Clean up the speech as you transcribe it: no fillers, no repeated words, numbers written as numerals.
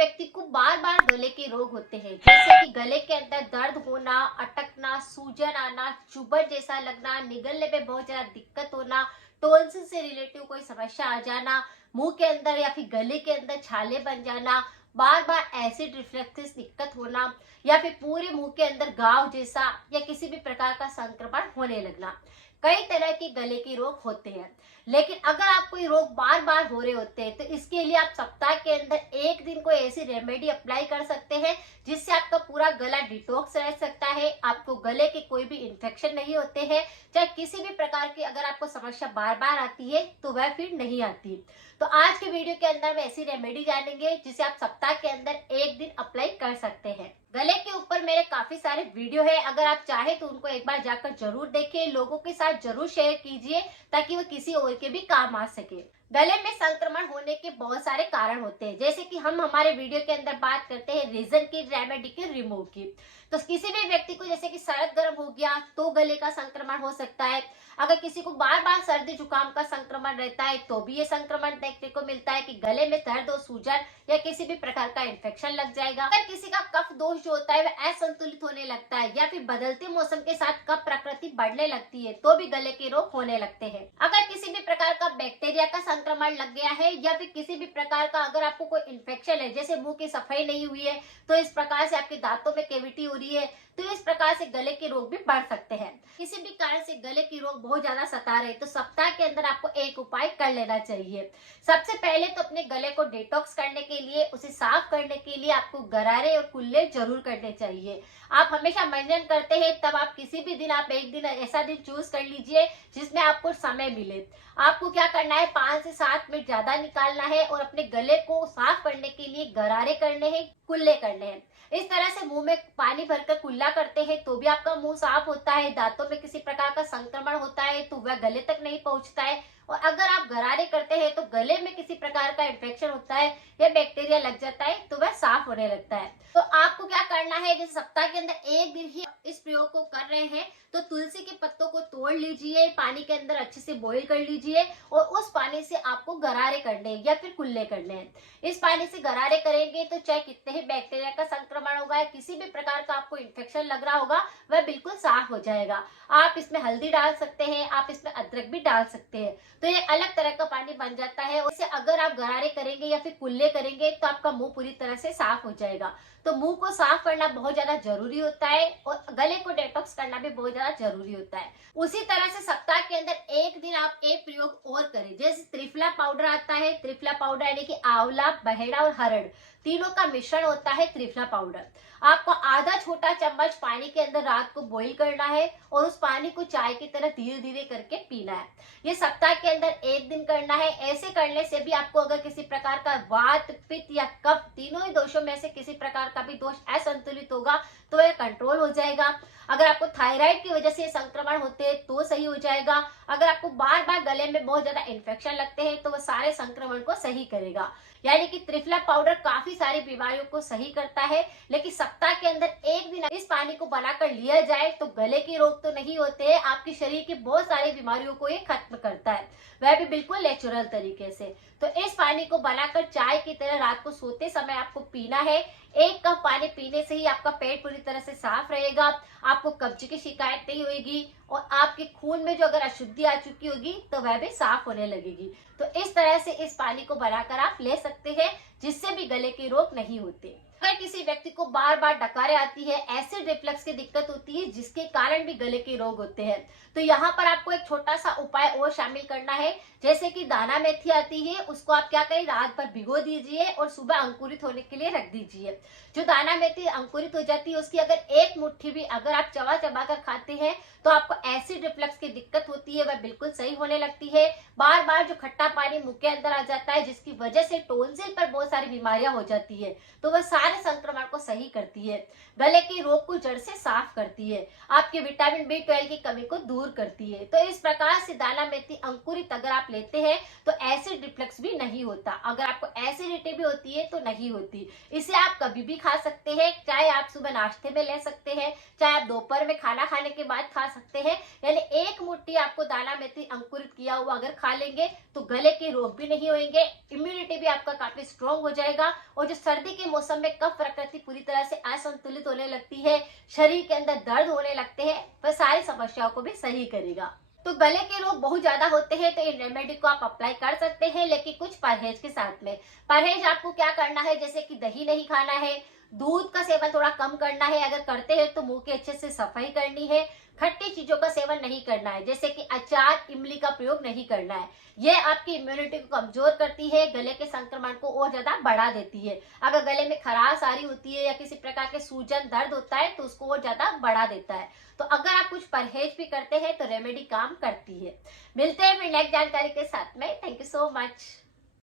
व्यक्ति को बार बार गले के रोग होते हैं, जैसे कि गले के अंदर दर्द होना, अटकना, सूजन आना, चुभन जैसा लगना, निगलने में बहुत ज्यादा दिक्कत होना, टॉन्सिल से रिलेटिव कोई समस्या आ जाना, मुंह के अंदर या फिर गले के अंदर छाले बन जाना, बार बार एसिड रिफ्लेक्सिस दिक्कत होना, या फिर पूरे मुंह के अंदर घाव जैसा या किसी भी प्रकार का संक्रमण होने लगना। कई तरह के गले के रोग होते हैं, लेकिन अगर आपको ये रोग बार बार हो रहे होते हैं तो इसके लिए आप सप्ताह के अंदर एक दिन कोई ऐसी रेमेडी अप्लाई कर सकते हैं जिससे आपका पूरा गला डिटॉक्स रह सकता है, आपको गले के कोई भी इन्फेक्शन नहीं होते हैं, चाहे किसी भी प्रकार की अगर आपको समस्या बार बार आती है तो वह फिर नहीं आती। तो आज के वीडियो के अंदर मैं ऐसी रेमेडी जानेंगे जिसे आप सप्ताह के अंदर एक दिन अप्लाई कर सकते हैं। गले के ऊपर मेरे काफी सारे वीडियो है, अगर आप चाहे तो उनको एक बार जाकर जरूर देखें, लोगों के साथ जरूर शेयर कीजिए ताकि वो किसी और के भी काम आ सके। गले में संक्रमण होने के बहुत सारे कारण होते हैं, जैसे कि हम हमारे वीडियो के अंदर बात करते हैं रीजन की, रेमेडी की, रिमूव की। तो किसी भी व्यक्ति को जैसे कि सर्द गर्म हो गया तो गले का संक्रमण हो सकता है। अगर किसी को बार बार सर्दी जुकाम का संक्रमण रहता है तो भी ये संक्रमण देखने को मिलता है कि गले में दर्द और सूजन या किसी भी प्रकार का इन्फेक्शन लग जाएगा। अगर किसी का कफ दोष जो होता है वह असंतुलित होने लगता है या फिर बदलते मौसम के साथ कफ प्रकृति बढ़ने लगती है तो भी गले के रोग होने लगते हैं। अगर किसी भी प्रकार का बैक्टीरिया का संक्रमण लग गया है या फिर किसी भी प्रकार का अगर आपको कोई इन्फेक्शन है, जैसे मुंह की सफाई नहीं हुई है तो इस प्रकार से आपके दांतों में कैविटी हो रही है, तो इस प्रकार से गले के रोग भी बढ़ सकते हैं। किसी भी कारण से गले की रोग बहुत ज्यादा सता रहे तो सप्ताह के अंदर आपको एक उपाय कर लेना चाहिए। सबसे पहले तो अपने गले को डिटॉक्स करने के लिए, उसे साफ करने के लिए आपको गरारे और कुल्ले जरूर करने चाहिए। आप हमेशा मंजन करते हैं तब आप किसी भी दिन आप एक दिन ऐसा दिन चूज कर लीजिए जिसमें आपको समय मिले। आपको क्या करना है, 5 से 7 मिनट ज्यादा निकालना है और अपने गले को साफ करने के लिए गरारे करने हैं, कुल्ले करने हैं। इस तरह से मुंह में पानी भरकर कुल्ला करते हैं तो भी आपका मुंह साफ होता है, दांतों में किसी प्रकार का संक्रमण होता है तो वह गले तक नहीं पहुंचता है। और अगर आप गरारे करते हैं तो गले में किसी प्रकार का इन्फेक्शन होता है या बैक्टीरिया लग जाता है तो वह साफ होने लगता है। तो आपको क्या करना है, जैसे सप्ताह के अंदर एक दिन ही इस प्रयोग को कर रहे हैं तो तुलसी के पत्तों को तोड़ लीजिए, पानी के अंदर अच्छे से बॉईल कर लीजिए और उस पानी से आपको गरारे करने या फिर कुल्ले करने हैं। इस पानी से गरारे करेंगे तो चाहे कितने ही बैक्टीरिया का संक्रमण होगा या किसी भी प्रकार का आपको इन्फेक्शन लग रहा होगा वह बिल्कुल साफ हो जाएगा। आप इसमें हल्दी डाल सकते हैं, आप इसमें अदरक भी डाल सकते हैं, तो ये अलग तरह का पानी बन जाता है। और इसे अगर आप गरारे करेंगे या फिर कुल्ले करेंगे तो आपका मुंह पूरी तरह से साफ हो जाएगा। तो मुंह को साफ करना बहुत ज्यादा जरूरी होता है और गले को डिटॉक्स करना भी बहुत ज्यादा जरूरी होता है। उसी तरह से सप्ताह के अंदर एक दिन आप एक प्रयोग और करें, जैसे त्रिफला पाउडर आता है। त्रिफला पाउडर यानी कि आंवला, बहेड़ा और हरड़ तीनों का मिश्रण होता है त्रिफला पाउडर। आपको आधा छोटा चम्मच पानी के अंदर रात को बॉईल करना है और उस पानी को चाय की तरह धीरे धीरे करके पीना है। ये सप्ताह के अंदर एक दिन करना है। ऐसे करने से भी आपको अगर किसी प्रकार का वात, पित्त या कफ तीनों ही दोषों में से किसी प्रकार का भी दोष असंतुलित होगा तो यह कंट्रोल हो जाएगा। अगर आपको थायराइड की वजह से संक्रमण होते हैं तो सही हो जाएगा। अगर आपको बार बार गले में बहुत ज्यादा इन्फेक्शन लगते हैं तो वह सारे संक्रमण को सही करेगा। यानी कि त्रिफला पाउडर काफी सारी बीमारियों को सही करता है, लेकिन सप्ताह के अंदर एक दिन इस पानी को बनाकर लिया जाए तो गले के रोग तो नहीं होते हैं, आपके शरीर की बहुत सारी बीमारियों को ये खत्म करता है, वह भी बिल्कुल नेचुरल तरीके से। तो इस पानी को बनाकर चाय की तरह रात को सोते समय आपको पीना है। 1 कप पानी पीने से ही आपका पेट पूरी तरह से साफ रहेगा, आपको कब्ज की शिकायत नहीं होगी और आपके खून में जो अगर अशुद्धि आ चुकी होगी तो वह भी साफ होने लगेगी। तो इस तरह से इस पानी को बनाकर आप ले सकते हैं जिससे भी गले के रोग नहीं होते। अगर किसी व्यक्ति को बार बार डकारें आती है, एसिड रिफ्लक्स की दिक्कत होती है जिसके कारण भी गले के रोग होते हैं, तो यहाँ पर आपको एक छोटा सा उपाय और शामिल करना है। जैसे कि दाना मेथी आती है, उसको आप क्या करें, रात भर भिगो दीजिए और सुबह अंकुरित होने के लिए रख दीजिए। जो दाना मेथी अंकुरित हो जाती है उसकी अगर एक मुट्ठी भी अगर आप चबा चबा कर खाते हैं तो आपको एसिड रिफ्लक्स की दिक्कत होती है वह बिल्कुल सही होने लगती है। बार बार जो खट्टा पानी मुंह के अंदर आ जाता है जिसकी वजह से टॉन्सिल पर बहुत सारी बीमारियां हो जाती है तो वह सारी सारे संक्रमण को सही करती है, गले के रोग को जड़ से साफ करती है, आपके विटामिन B12 की कमी को दूर करती है। तो इस प्रकार से दाना मेथी अंकुरित अगर आप लेते हैं तो एसिड रिफ्लक्स भी नहीं होता। अगर आपको एसिडिटी भी होती है तो नहीं होती। इसे आप कभी भी खा सकते हैं, चाहे आप सुबह नाश्ते में ले सकते हैं, चाहे आप दोपहर में खाना खाने के बाद खा सकते हैं। यानी एक मुट्ठी आपको दाना मेथी अंकुरित किया हुआ अगर खा लेंगे तो गले के रोग भी नहीं होंगे, इम्यूनिटी भी आपका काफी स्ट्रॉन्ग हो जाएगा। और जो सर्दी के मौसम में कफ प्रकृति पूरी तरह से असंतुलित होने लगती है, शरीर के अंदर दर्द होने लगते हैं, वह सारी समस्याओं को भी सही करेगा। तो गले के रोग बहुत ज्यादा होते हैं तो इन रेमेडी को आप अप्लाई कर सकते हैं, लेकिन कुछ परहेज के साथ में। परहेज आपको क्या करना है, जैसे कि दही नहीं खाना है, दूध का सेवन थोड़ा कम करना है, अगर करते हैं तो मुंह की अच्छे से सफाई करनी है, खट्टी चीजों का सेवन नहीं करना है, जैसे कि अचार, इमली का प्रयोग नहीं करना है। यह आपकी इम्यूनिटी को कमजोर करती है, गले के संक्रमण को और ज्यादा बढ़ा देती है। अगर गले में खराश आ रही होती है या किसी प्रकार के सूजन दर्द होता है तो उसको और ज्यादा बढ़ा देता है। तो अगर आप कुछ परहेज भी करते हैं तो रेमेडी काम करती है। मिलते हैं फिर नेक्स्ट जानकारी के साथ में। Thank you so much.